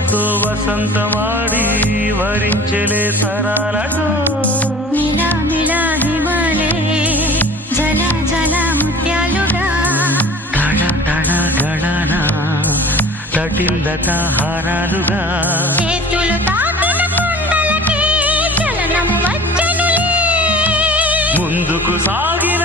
వయస్సుతో వసంతమాడి వరించెలే సరాలతో మిలా మిలా హిమాలే జల జల ముత్యాలుగా తడ తడ గడన తటిల్లత హారాలుగా చేతులు తాకిన కుండలకి చలనం వచ్చనులే ముందుకు సాగిన